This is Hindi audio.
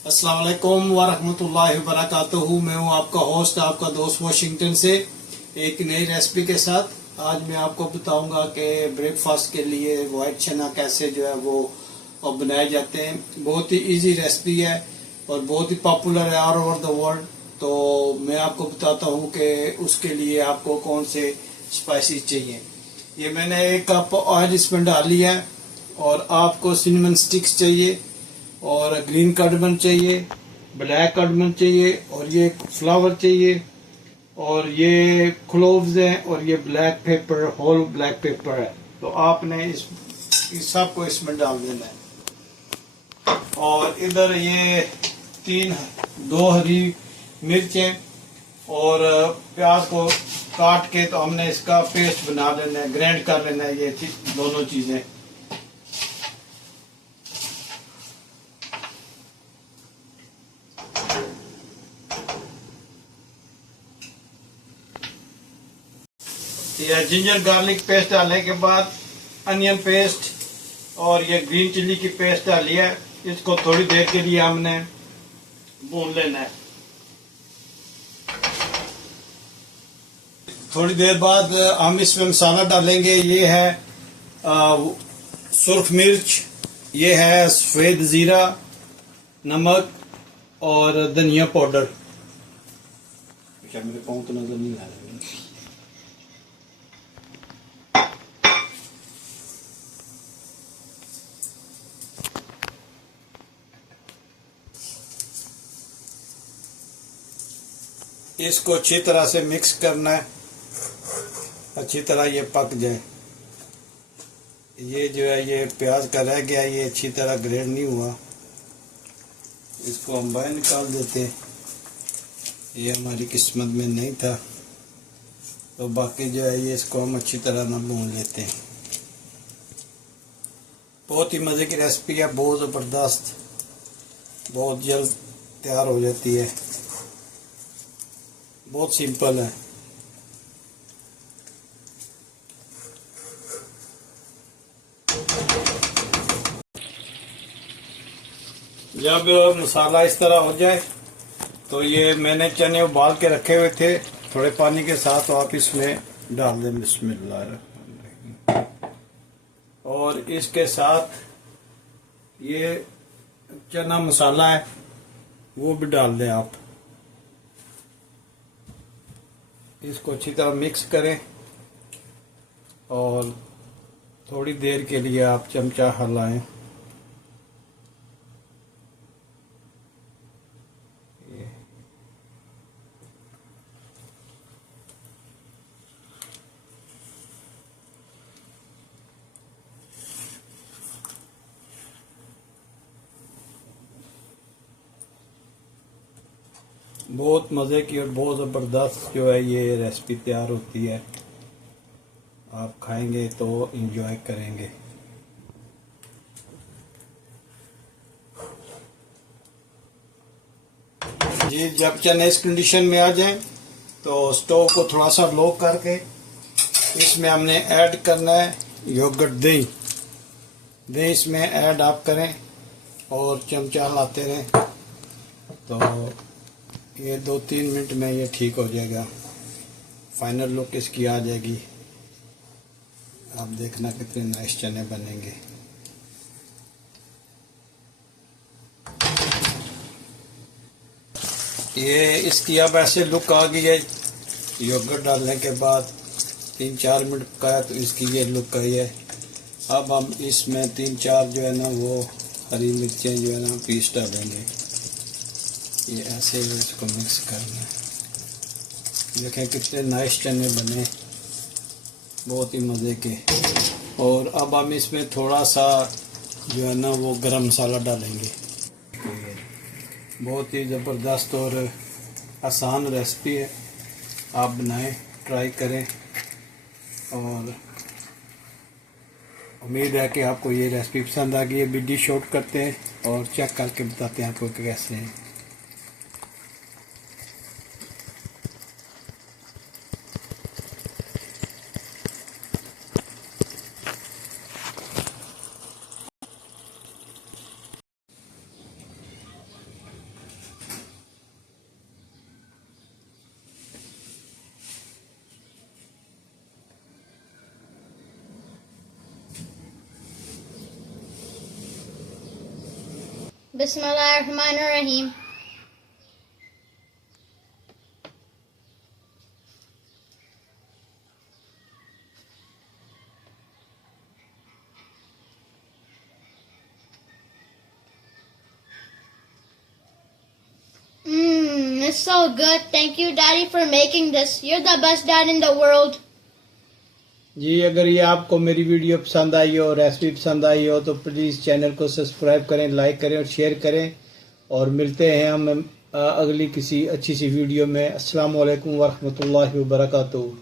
अस्सलाम वालेकुम वरहमतुल्लाहि वबरकातुहू। मैं हूं आपका होस्ट, आपका दोस्त वाशिंगटन से एक नई रेसिपी के साथ। आज मैं आपको बताऊंगा कि ब्रेकफास्ट के लिए वाइट चना कैसे जो है वो बनाए जाते हैं। बहुत ही इजी रेसिपी है और बहुत ही पॉपुलर है ऑल ओवर द वर्ल्ड। तो मैं आपको बताता हूं कि उसके लिए आपको कौन से स्पाइसेस चाहिए। ये मैंने 1 कप ऑयल इसमें डाल लिया है और आपको सिनेमन स्टिक्स चाहिए और ग्रीन कार्डमम चाहिए, ब्लैक कार्डमम चाहिए और ये फ्लावर चाहिए और ये क्लोव्स हैं और ये black pepper, whole black pepper है। तो आपने इस सब को इसमें डाल देना है। और इधर ये 2 हरी मिर्चें और प्याज को काट के तो हमने इसका पेस्ट बना लेना है, ग्राइंड कर लेना है ये दोनों चीजें। ये जिंजर गार्लिक पेस्ट डालने के बाद अनियन पेस्ट और ये ग्रीन चिल्ली की पेस्ट डाली है। इसको थोड़ी देर के लिए हमने भून लेना है। थोड़ी देर बाद हम इसमें मसाला डालेंगे। ये है सुर्ख मिर्च, ये है सफेद जीरा, नमक और धनिया पाउडर। मेरे पाँव तो नजर नहीं आ रहे। इसको अच्छी तरह से मिक्स करना है, अच्छी तरह ये पक जाए। ये जो है ये प्याज का रह गया, ये अच्छी तरह ग्रेड नहीं हुआ, इसको हम बाहर निकाल देते हैं। ये हमारी किस्मत में नहीं था। तो बाकी जो है ये इसको हम अच्छी तरह ना भून लेते हैं। बहुत ही मज़े की रेसिपी है, बहुत ज़बरदस्त, बहुत जल्द तैयार हो जाती है, बहुत सिंपल है। जब मसाला इस तरह हो जाए तो ये मैंने चने उबाल के रखे हुए थे थोड़े पानी के साथ, तो आप इसमें डाल दें। बिस्मिल्लाह। और इसके साथ ये चना मसाला है वो भी डाल दें आप। इसको अच्छी तरह मिक्स करें और थोड़ी देर के लिए आप चमचा हिलाएं। बहुत मज़े की और बहुत ज़बरदस्त जो है ये रेसिपी तैयार होती है। आप खाएंगे तो एंजॉय करेंगे। जी, जब चने इस कंडीशन में आ जाएं तो स्टोव को थोड़ा सा लो करके इसमें हमने ऐड करना है योगर्ट, दही। दही इसमें ऐड आप करें और चमचा हिलाते रहें तो ये 2-3 मिनट में ये ठीक हो जाएगा। फाइनल लुक इसकी आ जाएगी। आप देखना कितने नाइस चने बनेंगे। ये इसकी अब ऐसे लुक आ गई है। योगर्ट डालने के बाद 3-4 मिनट पकाया तो इसकी ये लुक आई है। अब हम इसमें 3-4 जो है ना वो हरी मिर्चें जो है ना पीस डालेंगे। ये ऐसे इसको मिक्स करना है। देखें कितने नाइस चने बने, बहुत ही मज़े के। और अब हम इसमें थोड़ा सा जो है ना वो गरम मसाला डालेंगे। बहुत ही ज़बरदस्त और आसान रेसिपी है, आप बनाएं, ट्राई करें। और उम्मीद है कि आपको ये रेसिपी पसंद आ गई। अभी डिश आउट करते हैं और चेक करके बताते हैं आपको कैसे हैं। Bismillahirrahmanirrahim. It's so good. Thank you, Daddy, for making this. You're the best dad in the world. जी, अगर ये आपको मेरी वीडियो पसंद आई हो, रेसिपी पसंद आई हो तो प्लीज़ चैनल को सब्सक्राइब करें, लाइक करें और शेयर करें। और मिलते हैं हम अगली किसी अच्छी सी वीडियो में। अस्सलाम वालेकुम वरहमतुल्लाहि वबरकातुहू।